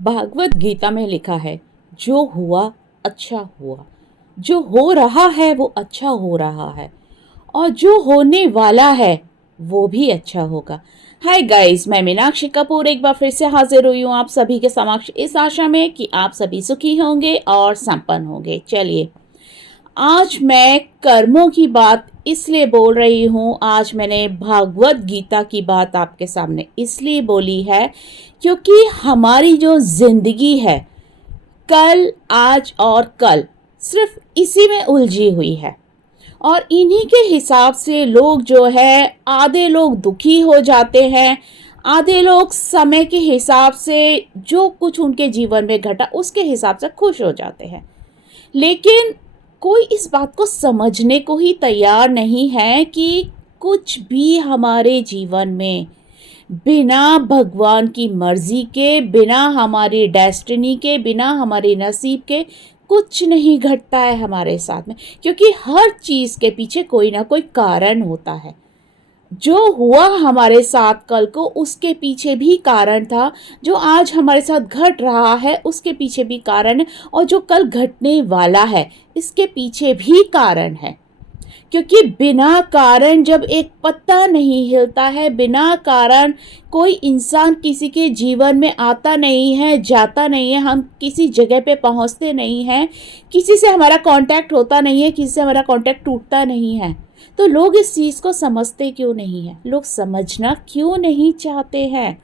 भागवत गीता में लिखा है, जो हुआ अच्छा हुआ। जो हो रहा है वो अच्छा हो रहा है, और जो होने वाला है वो भी अच्छा होगा। हाय गाइस, मैं मीनाक्षी कपूर एक बार फिर से हाजिर हुई हूँ आप सभी के समक्ष, इस आशा में कि आप सभी सुखी होंगे और संपन्न होंगे। चलिए, आज मैं कर्मों की बात इसलिए बोल रही हूँ, आज मैंने भागवत गीता की बात आपके सामने इसलिए बोली है क्योंकि हमारी जो जिंदगी है, कल, आज और कल, सिर्फ इसी में उलझी हुई है। और इन्हीं के हिसाब से लोग जो है, आधे लोग दुखी हो जाते हैं, आधे लोग समय के हिसाब से जो कुछ उनके जीवन में घटा उसके हिसाब से खुश हो जाते हैं। लेकिन कोई इस बात को समझने को ही तैयार नहीं है कि कुछ भी हमारे जीवन में बिना भगवान की मर्जी के, बिना हमारी डेस्टिनी के, बिना हमारे नसीब के कुछ नहीं घटता है हमारे साथ में। क्योंकि हर चीज़ के पीछे कोई ना कोई कारण होता है। जो हुआ हमारे साथ कल को, उसके पीछे भी कारण था। जो आज हमारे साथ घट रहा है उसके पीछे भी कारण है, और जो कल घटने वाला है इसके पीछे भी कारण है। क्योंकि बिना कारण जब एक पत्ता नहीं हिलता है, बिना कारण कोई इंसान किसी के जीवन में आता नहीं है, जाता नहीं है, हम किसी जगह पे पहुंचते नहीं हैं, किसी से हमारा कांटेक्ट होता नहीं है, किसी से हमारा कांटेक्ट टूटता नहीं है, तो लोग इस चीज़ को समझते क्यों नहीं हैं? लोग समझना क्यों नहीं चाहते हैं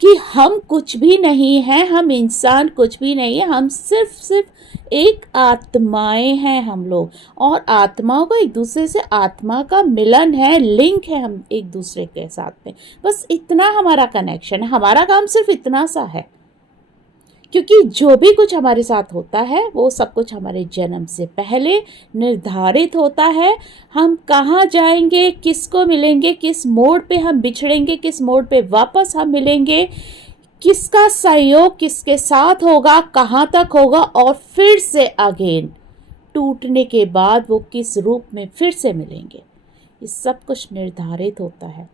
कि हम कुछ भी नहीं हैं, हम इंसान कुछ भी नहीं है, हम सिर्फ एक आत्माएं हैं हम लोग। और आत्माओं का एक दूसरे से आत्मा का मिलन है, लिंक है हम एक दूसरे के साथ में। बस इतना हमारा कनेक्शन है, हमारा काम सिर्फ इतना सा है। क्योंकि जो भी कुछ हमारे साथ होता है वो सब कुछ हमारे जन्म से पहले निर्धारित होता है। हम कहाँ जाएंगे, किसको मिलेंगे, किस मोड़ पे हम बिछड़ेंगे, किस मोड़ पे वापस हम मिलेंगे, किसका सहयोग किसके साथ होगा, कहाँ तक होगा, और फिर से अगेन टूटने के बाद वो किस रूप में फिर से मिलेंगे, ये सब कुछ निर्धारित होता है।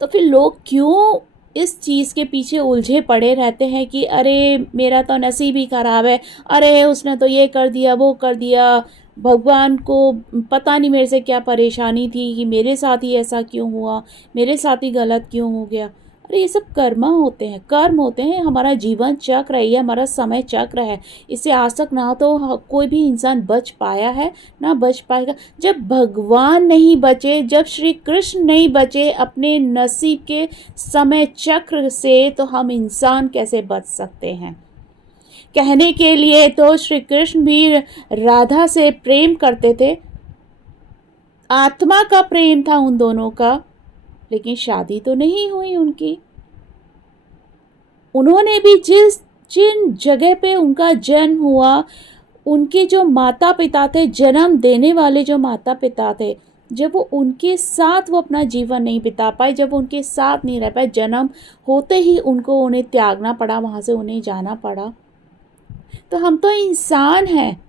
तो फिर लोग क्यों इस चीज़ के पीछे उलझे पड़े रहते हैं कि अरे मेरा तो नसीब ही ख़राब है, अरे उसने तो ये कर दिया, वो कर दिया, भगवान को पता नहीं मेरे से क्या परेशानी थी कि मेरे साथ ही ऐसा क्यों हुआ, मेरे साथ ही गलत क्यों हो गया। अरे ये सब कर्म होते हैं, कर्म होते हैं। हमारा जीवन चक्र है, ये हमारा समय चक्र है। इससे आज तक ना तो कोई भी इंसान बच पाया है, ना बच पाएगा। जब भगवान नहीं बचे, जब श्री कृष्ण नहीं बचे अपने नसीब के समय चक्र से, तो हम इंसान कैसे बच सकते हैं? कहने के लिए तो श्री कृष्ण भी राधा से प्रेम करते थे, आत्मा का प्रेम था उन दोनों का, लेकिन शादी तो नहीं हुई उनकी। उन्होंने भी जिन जगह पे उनका जन्म हुआ, उनके जो माता पिता थे, जन्म देने वाले जो माता पिता थे, जब वो उनके साथ वो अपना जीवन नहीं बिता पाए, जब वो उनके साथ नहीं रह पाए, जन्म होते ही उन्हें त्यागना पड़ा, वहाँ से उन्हें जाना पड़ा। तो हम तो इंसान हैं।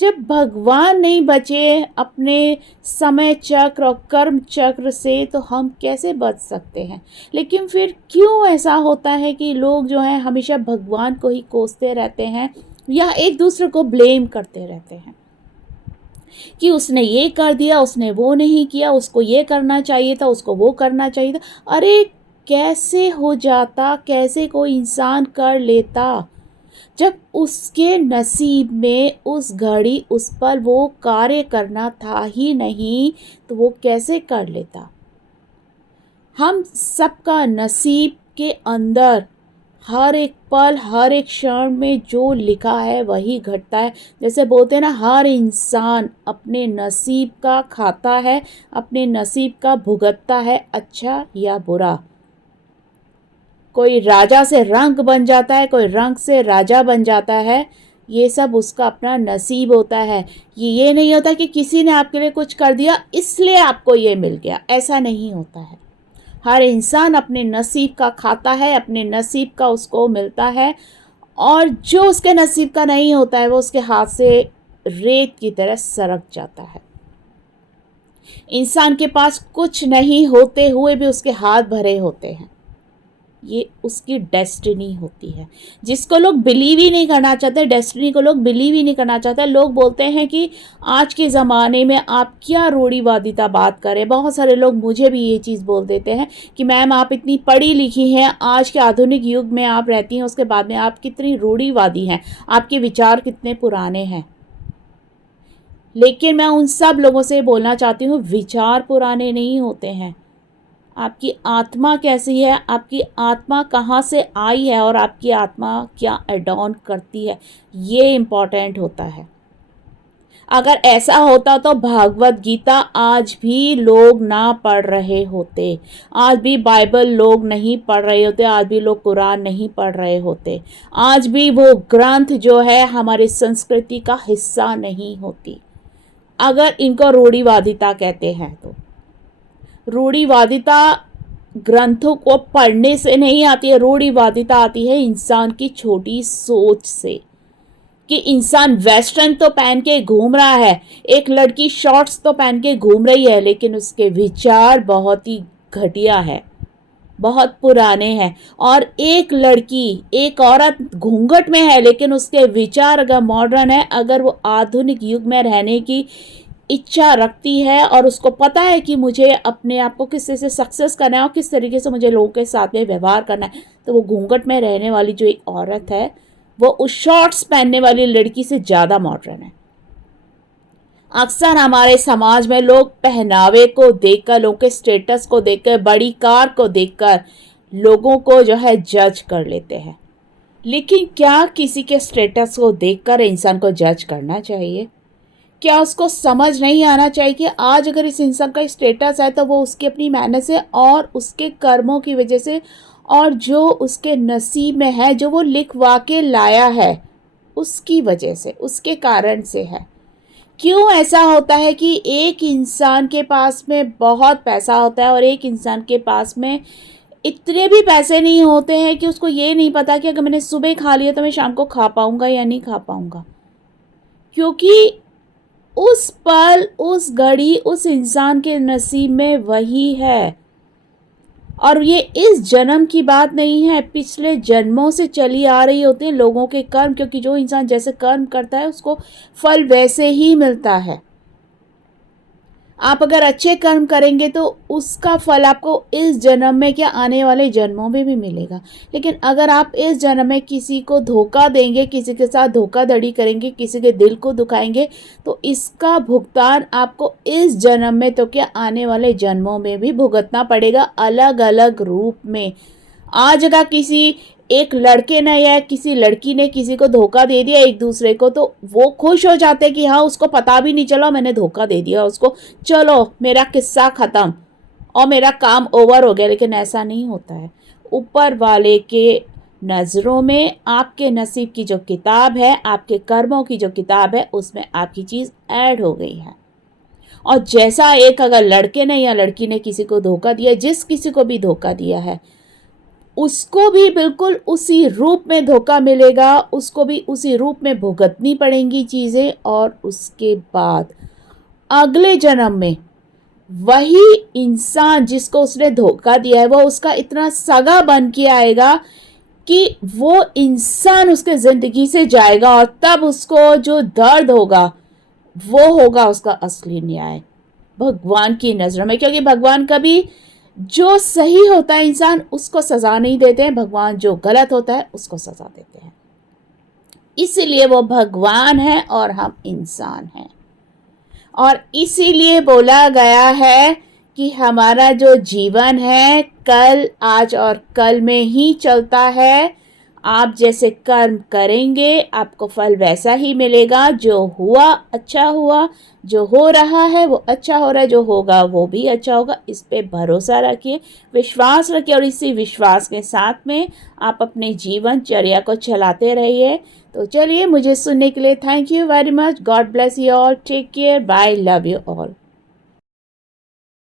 जब भगवान नहीं बचे अपने समय चक्र और कर्म चक्र से, तो हम कैसे बच सकते हैं? लेकिन फिर क्यों ऐसा होता है कि लोग जो हैं हमेशा भगवान को ही कोसते रहते हैं, या एक दूसरे को ब्लेम करते रहते हैं कि उसने ये कर दिया, उसने वो नहीं किया, उसको ये करना चाहिए था, उसको वो करना चाहिए था। अरे कैसे हो जाता, कैसे कोई इंसान कर लेता जब उसके नसीब में उस घड़ी उस पर वो कार्य करना था ही नहीं, तो वो कैसे कर लेता? हम सबका नसीब के अंदर हर एक पल, हर एक क्षण में जो लिखा है वही घटता है। जैसे बोलते हैं ना, हर इंसान अपने नसीब का खाता है, अपने नसीब का भुगतता है, अच्छा या बुरा। कोई राजा से रंक बन जाता है, कोई रंक से राजा बन जाता है, ये सब उसका अपना नसीब होता है। ये नहीं होता कि किसी ने आपके लिए कुछ कर दिया इसलिए आपको ये मिल गया, ऐसा नहीं होता है। हर इंसान अपने नसीब का खाता है, अपने नसीब का उसको मिलता है, और जो उसके नसीब का नहीं होता है वो उसके हाथ से रेत की तरह सरक जाता है। इंसान के पास कुछ नहीं होते हुए भी उसके हाथ भरे होते हैं। ये उसकी डेस्टिनी होती है, जिसको लोग बिलीव ही नहीं करना चाहते। डेस्टिनी को लोग बिलीव ही नहीं करना चाहते। लोग बोलते हैं कि आज के ज़माने में आप क्या रूढ़िवादिता बात करें। बहुत सारे लोग मुझे भी ये चीज़ बोल देते हैं कि मैम आप इतनी पढ़ी लिखी हैं, आज के आधुनिक युग में आप रहती हैं, उसके बाद में आप कितनी रूढ़िवादी हैं, आपके विचार कितने पुराने हैं। लेकिन मैं उन सब लोगों से बोलना चाहती हूँ, विचार पुराने नहीं होते हैं। आपकी आत्मा कैसी है, आपकी आत्मा कहाँ से आई है और आपकी आत्मा क्या एडॉन करती है, ये इम्पॉर्टेंट होता है। अगर ऐसा होता तो भागवत गीता आज भी लोग ना पढ़ रहे होते, आज भी बाइबल लोग नहीं पढ़ रहे होते, आज भी लोग कुरान नहीं पढ़ रहे होते, आज भी वो ग्रंथ जो है हमारी संस्कृति का हिस्सा नहीं होती। अगर इनको रूढ़िवादिता कहते हैं तो रूढ़िवादिता ग्रंथों को पढ़ने से नहीं आती है। रूढ़िवादिता आती है इंसान की छोटी सोच से, कि इंसान वेस्टर्न तो पहन के घूम रहा है, एक लड़की शॉर्ट्स तो पहन के घूम रही है, लेकिन उसके विचार बहुत ही घटिया है, बहुत पुराने हैं। और एक लड़की, एक औरत घूंघट में है, लेकिन उसके विचार अगर मॉडर्न है, अगर वो आधुनिक युग में रहने की इच्छा रखती है और उसको पता है कि मुझे अपने आप को किस तरह से सक्सेस करना है और किस तरीके से मुझे लोगों के साथ में व्यवहार करना है, तो वो घूंघट में रहने वाली जो एक औरत है वो उस शॉर्ट्स पहनने वाली लड़की से ज़्यादा मॉडर्न है। अक्सर हमारे समाज में लोग पहनावे को देखकर, लोगों के स्टेटस को देखकर, बड़ी कार को देखकर लोगों को जो है जज कर लेते हैं। लेकिन क्या किसी के स्टेटस को देखकर इंसान को जज करना चाहिए? क्या उसको समझ नहीं आना चाहिए कि आज अगर इस इंसान का स्टेटस है तो वो उसकी अपनी मेहनत से और उसके कर्मों की वजह से और जो उसके नसीब में है, जो वो लिखवा के लाया है, उसकी वजह से, उसके कारण से है। क्यों ऐसा होता है कि एक इंसान के पास में बहुत पैसा होता है और एक इंसान के पास में इतने भी पैसे नहीं होते हैं कि उसको ये नहीं पता कि अगर मैंने सुबह खा लिया तो मैं शाम को खा पाऊंगा या नहीं खा पाऊंगा? क्योंकि उस पल, उस घड़ी, उस इंसान के नसीब में वही है। और ये इस जन्म की बात नहीं है, पिछले जन्मों से चली आ रही होती हैं लोगों के कर्म, क्योंकि जो इंसान जैसे कर्म करता है उसको फल वैसे ही मिलता है। आप अगर अच्छे कर्म करेंगे तो उसका फल आपको इस जन्म में क्या आने वाले जन्मों में भी मिलेगा। लेकिन अगर आप इस जन्म में किसी को धोखा देंगे, किसी के साथ धोखाधड़ी करेंगे, किसी के दिल को दुखाएंगे, तो इसका भुगतान आपको इस जन्म में तो क्या आने वाले जन्मों में भी भुगतना पड़ेगा, अलग अलग रूप में। आज अगर किसी एक लड़के ने या किसी लड़की ने किसी को धोखा दे दिया एक दूसरे को, तो वो खुश हो जाते कि हाँ उसको पता भी नहीं चला मैंने धोखा दे दिया उसको, चलो मेरा किस्सा ख़त्म और मेरा काम ओवर हो गया। लेकिन ऐसा नहीं होता है। ऊपर वाले के नज़रों में आपके नसीब की जो किताब है, आपके कर्मों की जो किताब है, उसमें आपकी चीज़ ऐड हो गई है। और जैसा एक अगर लड़के ने या लड़की ने किसी को धोखा दिया, जिस किसी को भी धोखा दिया है, उसको भी बिल्कुल उसी रूप में धोखा मिलेगा, उसको भी उसी रूप में भुगतनी पड़ेंगी चीज़ें। और उसके बाद अगले जन्म में वही इंसान जिसको उसने धोखा दिया है, वो उसका इतना सगा बन के आएगा कि वो इंसान उसके ज़िंदगी से जाएगा और तब उसको जो दर्द होगा वो होगा उसका असली न्याय भगवान की नज़रों में। क्योंकि भगवान कभी जो सही होता है इंसान उसको सज़ा नहीं देते हैं, भगवान जो गलत होता है उसको सज़ा देते हैं। इसीलिए वो भगवान है और हम इंसान हैं। और इसीलिए बोला गया है कि हमारा जो जीवन है कल, आज और कल में ही चलता है। आप जैसे कर्म करेंगे आपको फल वैसा ही मिलेगा। जो हुआ अच्छा हुआ, जो हो रहा है वो अच्छा हो रहा है, जो होगा वो भी अच्छा होगा। इस पे भरोसा रखिए, विश्वास रखिए और इसी विश्वास के साथ में आप अपने जीवनचर्या को चलाते रहिए। तो चलिए, मुझे सुनने के लिए thank you very much. God bless you all, take care, bye, love you all.